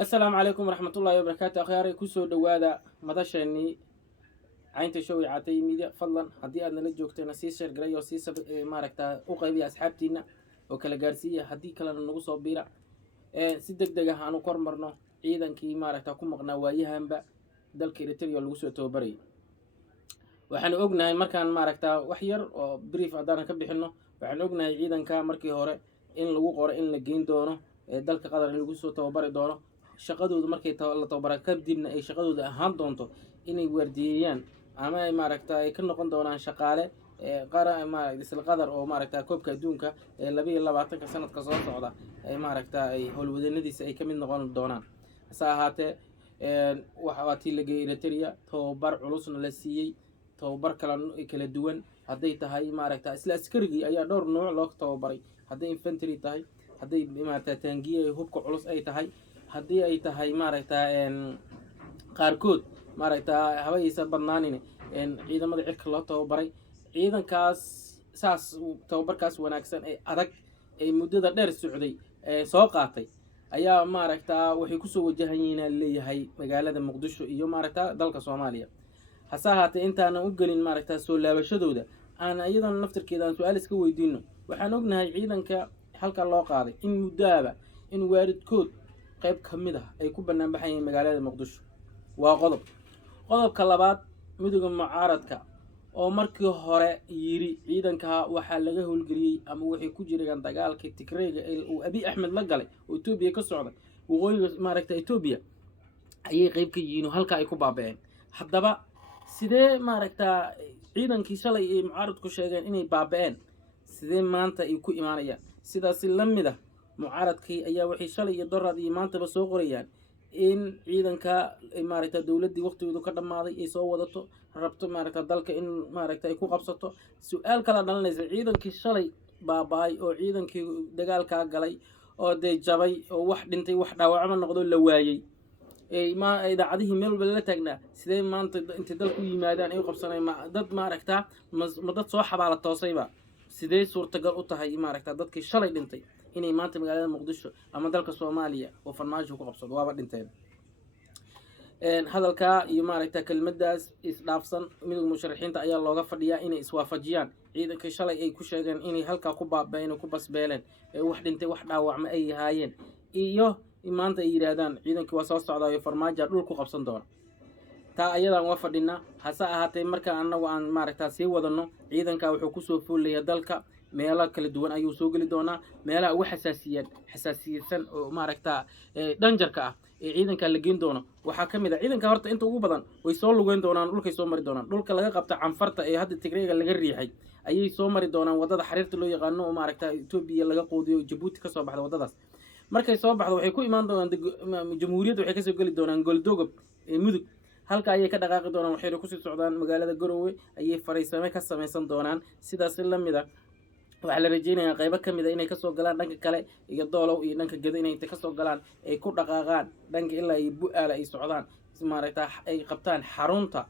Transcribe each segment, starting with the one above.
السلام عليكم ورحمة الله وبركاته. أخياري كسو دوادا مدشاني عينت شوي عتي ميديا فضلا هدي أنا لجوكتنا سيشر جريو سيسا ماركتا أوقي أصحابتنا وكلا جارسية هدي كلا نقص بيرا سيدك دجا هانو كورمرنا عيدا كي ماركتا كم مغنوايها هنبا دل كريتيريو لوسو توبري وحن أجناي مركان ماركتا وحير بريف عدانا كبحنه وحن أجناي عيدا كا مركي هوري إن لو قرأ إن لجين دونه دل كقدر لوسو توبري دونه shaqadoodu markay la tababara kadibna ay shaqadooda ahaan doonto inay waardiyeeyaan ama ay maaragtaa ay ka noqon doonaan shaqaale isla qadar oo maaragtaa koobka adduunka ee 22 sanadka soo socda ay maaragtaa ay howlwadeennadiisa ay ka mid noqon doonaan hase ahaatee waxa tii la geeyay Eritrea tababar culusna la siiyey tababar kala duwan hadday tahay maaragtaa isla askarigii ayaa dhowr nooc loo tababaray hadday infantry tahay hadday maaragtaa taangiye hubka culus ay tahay haddii ay tahay maaragtaa qaarkood maaragtaa habaysa badnaanine ciidamada cirka loo tababaray ciidankaas saas tababarkaas wanaagsan ee adag ee muddada dheer socday ee soo qaatay ayaa maaragtaa waxay ku soo wajahanyihiin leeyahay magaalada Muqdisho iyo maaragtaa dalka Soomaaliya hase ahaatee intaan u gelin maaragtaa soo laabashadooda aan iyadana naftirkeeda su'aal iska weydiino waxaan ognahay ciidanka halka loo qaaday in muddaaba in waaridkood qayb kamid ah ay ku banaan baxayeen magaalada Muqdisho waa qodobka labaad midowga mucaaradka oo markii hore yiri ciidanka waxa laga howlgeliyay ama waxay ku jireen dagaalkii Tigreega oo Abiy Ahmed la galay oo Itoobiya ka socday waqooyiga maaragtay Itoobiya ayay qayb ka yihiin halka ay ku baaba'een haddaba sidee maaragtaa ciidankii shalay ay mucaaradku sheegeen inay baaba'een sidee maanta ay ku imaanayaan sidaas la mid ah mucaaradkii ayaa waxay shalay iyo dorad iyo maantaba soo qorayaan in ciidanka maaragtaa dawladii waqtigeedu ka dhamaaday ay soo wadato rabto maaragtaa dalka in maaragtaa ay ku qabsato su'aal kala dhalanaysa ciidankii shalay baaba'ay oo ciidankii dagaalka galay oo jabay oo wax dhintay wax dhaawacma noqdo la waayay idaacadihii meel walba la taagnaa sidee maanta inta dalku yimaadaan ay u qabsanayaan dad maaragtaa ma dad soo xabaala toosayba sidee suurtagal u tahay maaragtaa dadkii shalay dhintay inay maanta magaalada Muqdisho ama dalka Soomaaliya oo farmaajo ku qabsado waaba dhinteen hadalka iyo maaragtaa kelmadaas isdhaafsan midowga musharaxiinta ayaa looga fadhiyaa inay iswaafajiyaan ciidanka shalay ay ku sheegeen inay halka ku baaba'een oo ku basbeeleen wax dhintay wax dhaawacma ay yahaayeen iyo maanta ay yiraahdaan ciidankii waa soo socdaa farmaajo dhul ku qabsan doona taa ayadan waa fadhina hase ahaatee marka anagu aan maaragtaa sii wadano ciidanka wuxuu ku soo fuulaya dalka meelo kala duwan ayuu soo gali doonaa meelaha ugu xasaasiyan oo maaragtaa danjarka ah ee ciidanka la geyn doono waxaa kamid ah ciidanka horta inta ugu badan way soo lugeyn doonaan dhulkay soo mari doonaan dhulka laga qabta canfarta ee hadda Tigreega laga riixay ayay soo mari doonaan wadada xariirta loo yaqaano oo maaragtaa Itoobiya laga qoodiyo Djibouti ka soo baxda wadadaas markay soo baxdo waxay ku imaan doonaan jamhuuriyadda waxay ka soo gali doonaan Gooldogob ee mudug halka ayay ka dhaqaaqi doonaan waxay ku sii socdaan magaalada Garowe ayay fariisame ka sameeysan doonaan sidaas la mid ah waxa la rajeynayaa qaybo kamid ah inay ka soo galaan dhanka kale iyo doolow iyo dhanka gada inay ka soo galaan ay ku dhaqaaqaan dhanka ilaa ay bu'aala ay socdaan maaragtaa ay qabtaan xarunta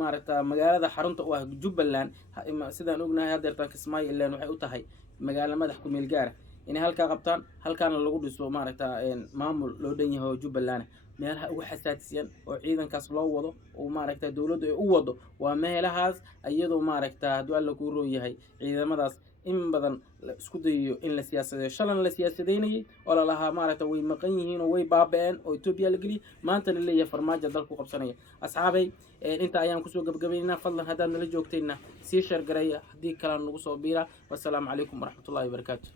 maaragtaa magaalada xarunta u ah Jubbaland sidaan ognahay hadeertan Kismaayo ilaa waxay u tahay magaalo madax ku meel gaar inay halka qabtaan halkaana lagu dhiso maaragtaa maamul loo dhan yahay Jubbaland meelaha ugu xasaasiyan oo ciidankaas loo wado oo maaragtaa dawladdu ay u wado waa meelahaas iyadoo maaragtaa haduu alla ku rooyahay ciidamadaas in badan la isku dayo in la siyaasadeeyo shalan la siyaasadeynayay oo la lahaa maaragtaa way maqan yihiin oo way baaba'een oo Itoobiya la galiyay maanta la leeyahay farmaajo dalku qabsanaya asxaabay inta ayaan ku soo gabagabeynaa fadlan hadaan nala joogtayna sii share gareeya hadii kala nagu soo biira wassalaamu calaykum waraxmatullaahi wabarakaatuh